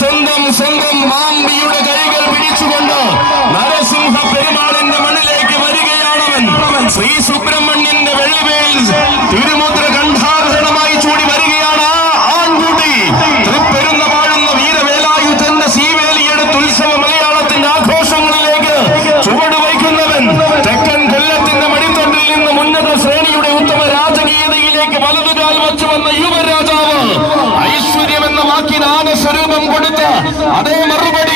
സ്വന്തം സ്വന്തം മാമ്പിയുടെ കൈകൾ പിടിച്ചുകൊണ്ട് നരസിംഹ പെരുമാളിന്റെ മണ്ണിലേക്ക് വരികയാണവൻ. ശ്രീ സുബ്രഹ്മണ്യന്റെ വെള്ളിവേൽ തിരുമുദ്ര കണ്ഠാർഹണമായി ചൂടി വരികയാണ് ആൺകുട്ടി. തൃപ്പെരുന്ന വാഴുന്ന വീരവേലായുധന്റെ സീവേലിയെടുത്ത് ഉത്സവ മലയാളത്തിന്റെ ആഘോഷങ്ങളിലേക്ക് ചുവടുവയ്ക്കുന്നവൻ. തെക്കൻ കൊല്ലത്തിന്റെ മടിത്തട്ടിൽ നിന്ന് ഉന്നത ശ്രേണിയുടെ ഉത്തമ രാജകീയതയിലേക്ക് വലതുകാൽ വച്ചു വന്ന യുവരാജാവ്. ഐശ്വര്യം എന്ന വാക്കിന് ആന സ്വരൂപം കൊടുത്ത അതേ മറുപടി